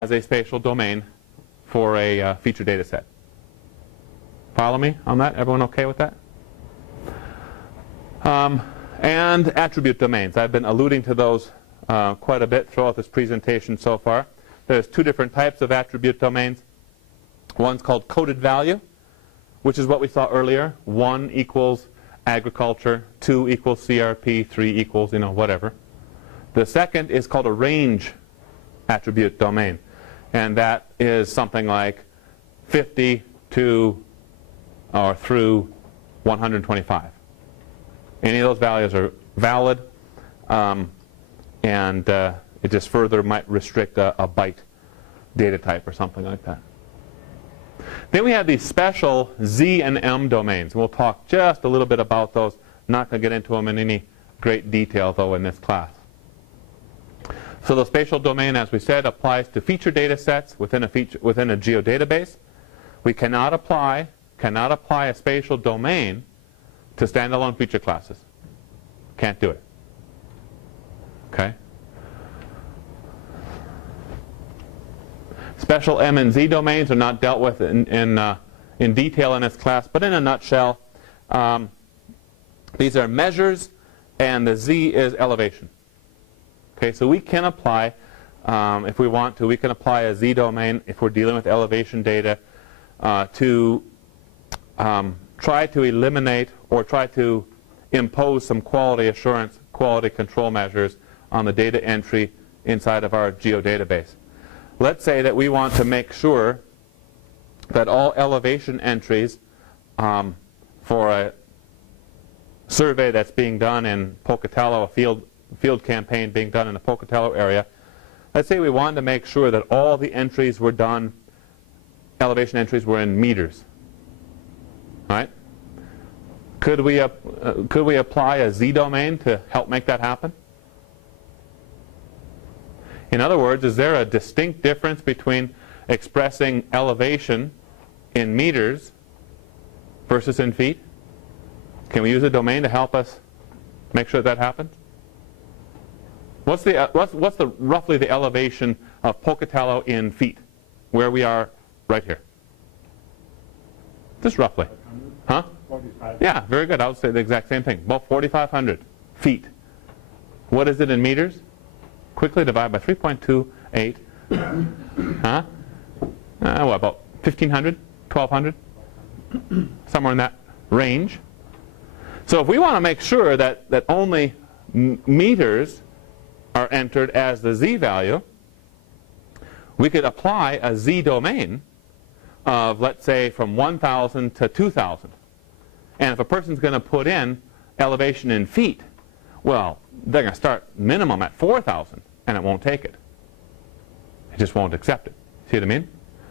as a spatial domain for a feature data set. Follow me on that? Everyone okay with that? And attribute domains. I've been alluding to those quite a bit throughout this presentation so far. There's two different types of attribute domains. One's called coded value, which is what we saw earlier. 1 equals agriculture, 2 equals CRP, 3 equals, whatever. The second is called a range attribute domain. And that is something like 50 to or through 125. Any of those values are valid, and it just further might restrict a byte data type or something like that. Then we have these special Z and M domains. We'll talk just a little bit about those. Not going to get into them in any great detail, though, in this class. So the spatial domain, as we said, applies to feature data sets within a geodatabase. We cannot apply a spatial domain to standalone feature classes. Can't do it. Okay? Special M and Z domains are not dealt with in detail in this class, but in a nutshell, these are measures, and the Z is elevation. Okay, so we can apply, if we want to, we can apply a Z domain if we're dealing with elevation data to try to eliminate or try to impose some quality assurance, quality control measures on the data entry inside of our geodatabase. Let's say that we want to make sure that all elevation entries for a survey that's being done in Pocatello, a field campaign being done in the Pocatello area, let's say we wanted to make sure that all the entries were done, elevation entries were in meters. Right? Could we apply a Z domain to help make that happen? In other words, is there a distinct difference between expressing elevation in meters versus in feet? Can we use a domain to help us make sure that happens? What's roughly the elevation of Pocatello in feet, where we are right here? Just roughly. Huh? 45. Yeah, very good. I would say the exact same thing. About 4,500 feet. What is it in meters? Quickly divide by 3.28. Huh? What, about 1,500? 1,200? Somewhere in that range. So if we want to make sure that only meters are entered as the Z value, we could apply a Z domain of, let's say, from 1,000 to 2,000. And if a person's going to put in elevation in feet, well, they're going to start minimum at 4,000, and it won't take it. It just won't accept it. See what I mean?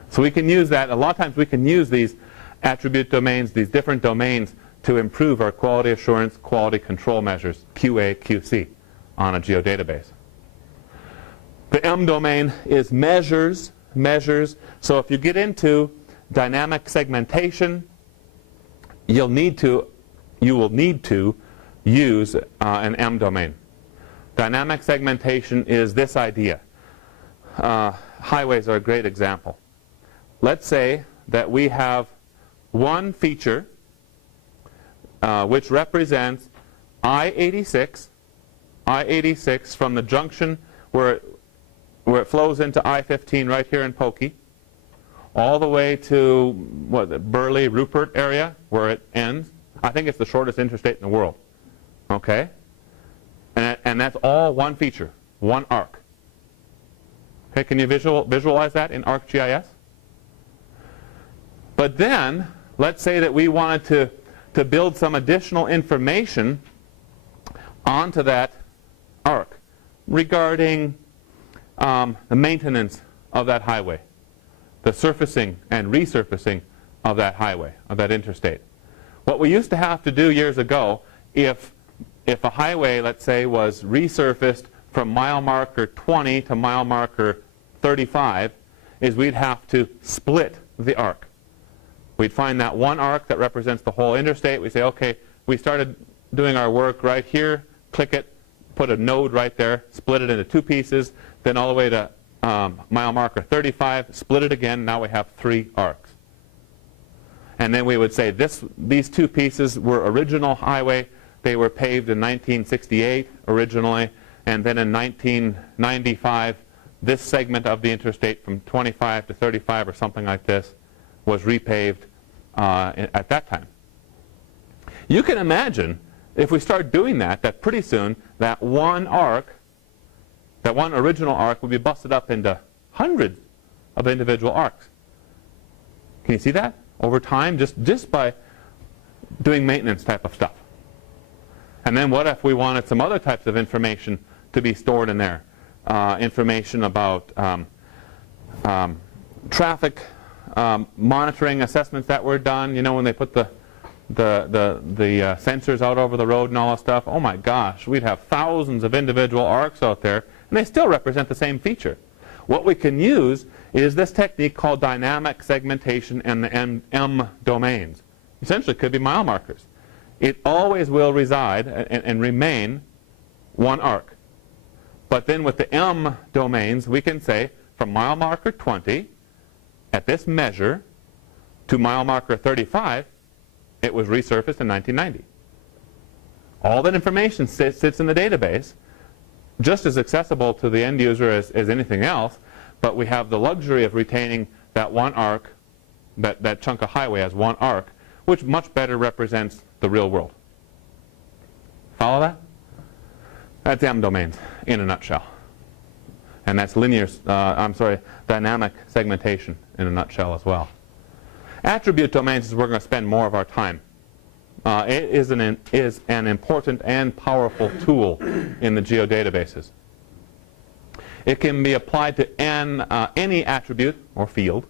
So we can use that. A lot of times we can use these attribute domains, these different domains, to improve our quality assurance, quality control measures, QA, QC, on a geodatabase. The M domain is measures. So if you get into dynamic segmentation, you will need to use an M domain. Dynamic segmentation is this idea. Highways are a great example. Let's say that we have one feature which represents I-86 from the junction where it flows into I-15 right here in Pokey, all the way to the Burley, Rupert area where it ends. I think it's the shortest interstate in the world. Okay? And that's all one feature, one arc. Okay, can you visualize that in ArcGIS? But then, let's say that we wanted to build some additional information onto that arc regarding the maintenance of that highway, the surfacing and resurfacing of that highway, of that interstate. What we used to have to do years ago, if a highway, let's say, was resurfaced from mile marker 20 to mile marker 35, is we'd have to split the arc. We'd find that one arc that represents the whole interstate. We say, okay, we started doing our work right here, click it, put a node right there, split it into two pieces, then all the way to mile marker 35, split it again, now we have 3 arcs. And then we would say these 2 pieces were original highway. They were paved in 1968 originally, and then in 1995, this segment of the interstate from 25 to 35 or something like this was repaved at that time. You can imagine if we start doing that pretty soon that one original arc would be busted up into hundreds of individual arcs. Can you see that? Over time, just by doing maintenance type of stuff. And then what if we wanted some other types of information to be stored in there? Information about traffic monitoring assessments that were done. You know, when they put the sensors out over the road and all that stuff. Oh my gosh, we'd have thousands of individual arcs out there, and they still represent the same feature. What we can use is this technique called dynamic segmentation and the M domains. Essentially, it could be mile markers. It always will reside and remain one arc. But then with the M domains, we can say from mile marker 20 at this measure to mile marker 35, it was resurfaced in 1990. All that information sits in the database, just as accessible to the end user as anything else, but we have the luxury of retaining that one arc, that chunk of highway as one arc, which much better represents the real world. Follow that? That's M domains in a nutshell. And that's dynamic segmentation in a nutshell as well. Attribute domains is where we're going to spend more of our time. It is an important and powerful tool in the geodatabases. It can be applied to any attribute or field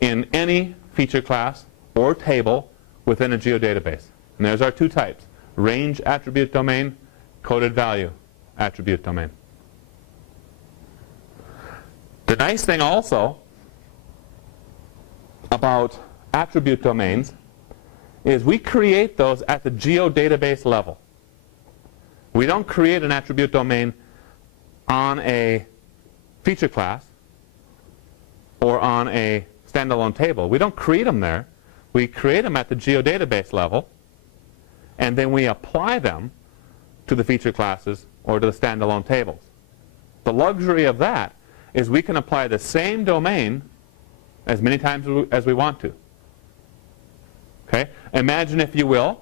in any feature class or table within a geodatabase. And there's our 2 types: range attribute domain, coded value attribute domain. The nice thing also about attribute domains is we create those at the geodatabase level. We don't create an attribute domain on a feature class or on a standalone table. We don't create them there. We create them at the geodatabase level, and then we apply them to the feature classes or to the standalone tables. The luxury of that is we can apply the same domain as many times as we want to. Okay? Imagine, if you will,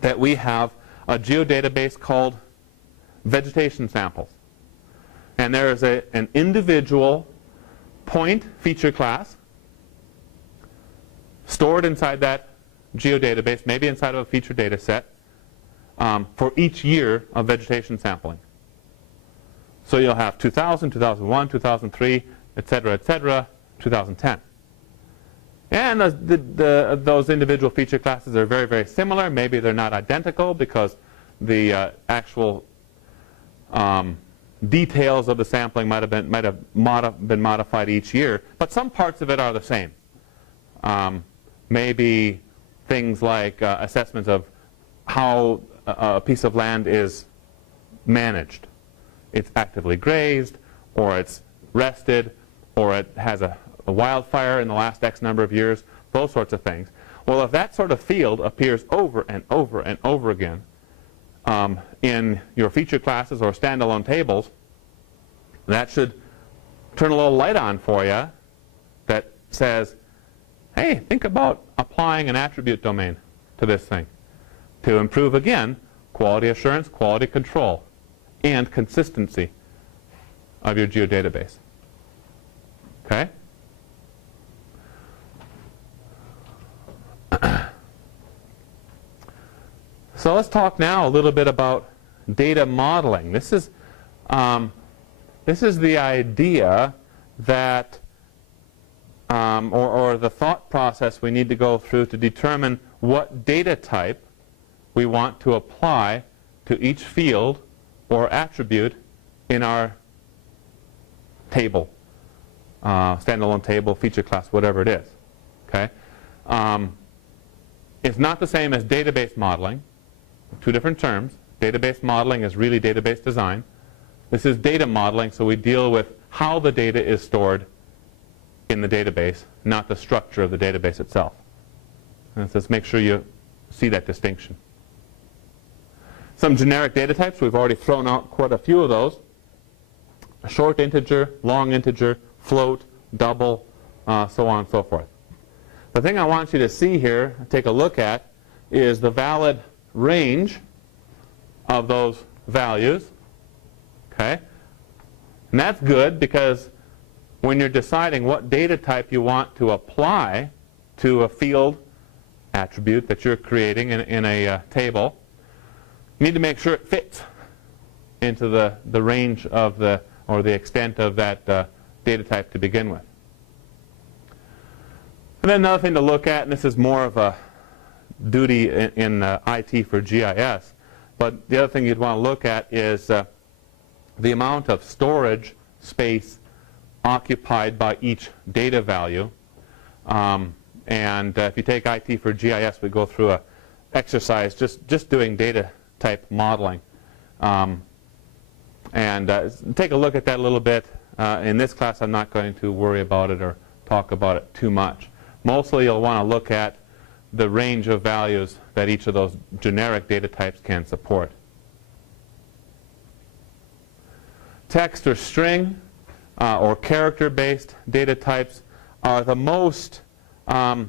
that we have a geodatabase called vegetation samples. And there is an individual point feature class stored inside that geodatabase, maybe inside of a feature data set, for each year of vegetation sampling. So you'll have 2000, 2001, 2003, etc., 2010. And those individual feature classes are very, very similar. Maybe they're not identical because the actual details of the sampling might have been modified each year, but some parts of it are the same. Maybe things like assessments of how a piece of land is managed. It's actively grazed, or it's rested, or it has a wildfire in the last X number of years, those sorts of things. Well, if that sort of field appears over and over and over again in your feature classes or standalone tables, that should turn a little light on for you that says, hey, think about applying an attribute domain to this thing to improve, again, quality assurance, quality control, and consistency of your geodatabase. Okay? So let's talk now a little bit about data modeling. This is the idea that, or the thought process we need to go through to determine what data type we want to apply to each field or attribute in our table, standalone table, feature class, whatever it is. Okay? It's not the same as database modeling. 2 different terms. Database modeling is really database design. This is data modeling, so we deal with how the data is stored in the database, not the structure of the database itself. And so let's make sure you see that distinction. Some generic data types, we've already thrown out quite a few of those. A short integer, long integer, float, double, so on and so forth. The thing I want you to see here, take a look at, is the valid range of those values. Okay? And that's good because when you're deciding what data type you want to apply to a field attribute that you're creating in a table, you need to make sure it fits into the range of or the extent of that data type to begin with. And then another thing to look at, and this is more of a duty in IT for GIS, but the other thing you'd want to look at is the amount of storage space occupied by each data value. And if you take IT for GIS, we go through an exercise just doing data type modeling. And take a look at that a little bit. In this class, I'm not going to worry about it or talk about it too much. Mostly, you'll want to look at the range of values that each of those generic data types can support. Text or string or character-based data types are the most or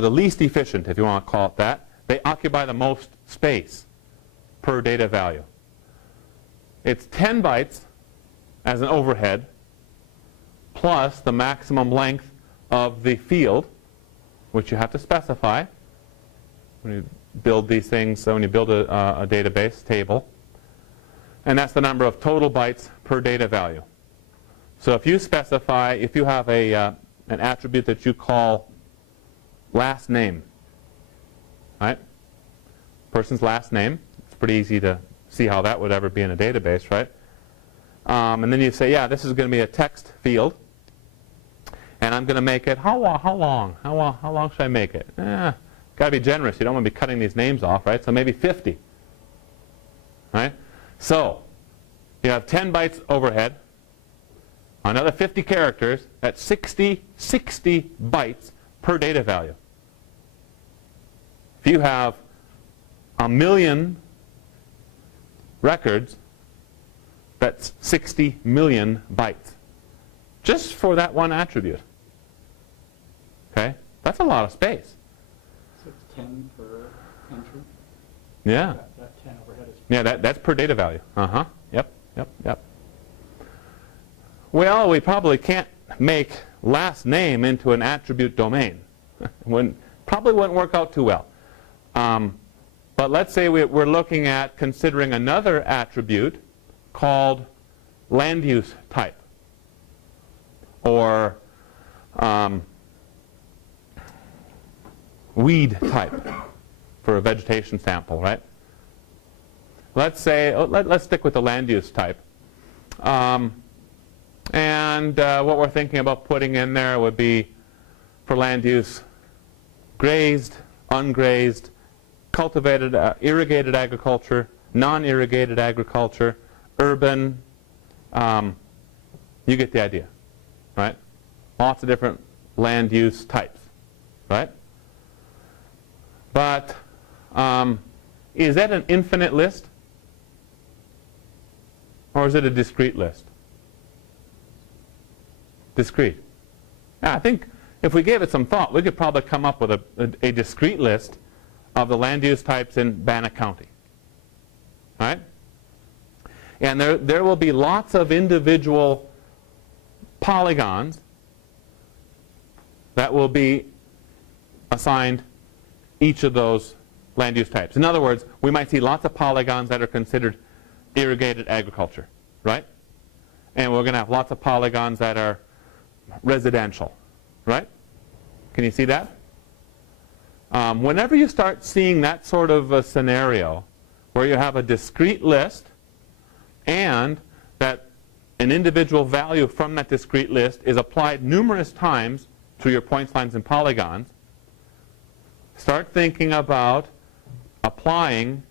the least efficient, if you want to call it that. They occupy the most space per data value. It's 10 bytes as an overhead plus the maximum length of the field, which you have to specify when you build these things, so when you build a database table. And that's the number of total bytes per data value. So if you specify, if you have an attribute that you call last name, right? Person's last name. It's pretty easy to see how that would ever be in a database, right? And then you say, yeah, this is going to be a text field. And I'm going to make it, how long should I make it? Got to be generous. You don't want to be cutting these names off, right? So maybe 50. Right? So you have 10 bytes overhead, another 50 characters, that's 60 bytes per data value. If you have 1,000,000 records, that's 60 million bytes. Just for that one attribute. Okay? That's a lot of space. So it's 10 per entry? Yeah. That 10 overhead is... Yeah, that's per data value. Uh-huh. Yep. Well, we probably can't make last name into an attribute domain. Probably wouldn't work out too well. But let's say we're looking at considering another attribute called land use type, or weed type for a vegetation sample, right? Let's say, let's stick with the land use type. And what we're thinking about putting in there would be, for land use, grazed, ungrazed, cultivated, irrigated agriculture, non-irrigated agriculture, urban. You get the idea, right? Lots of different land use types, right? But is that an infinite list? Or is it a discrete list? Discrete. Yeah, I think if we gave it some thought, we could probably come up with a discrete list of the land use types in Bannock County. Right? And there will be lots of individual polygons that will be assigned each of those land use types. In other words, we might see lots of polygons that are considered irrigated agriculture, right? And we're going to have lots of polygons that are residential, right? Can you see that? Whenever you start seeing that sort of a scenario where you have a discrete list and that an individual value from that discrete list is applied numerous times to your points, lines, and polygons, start thinking about applying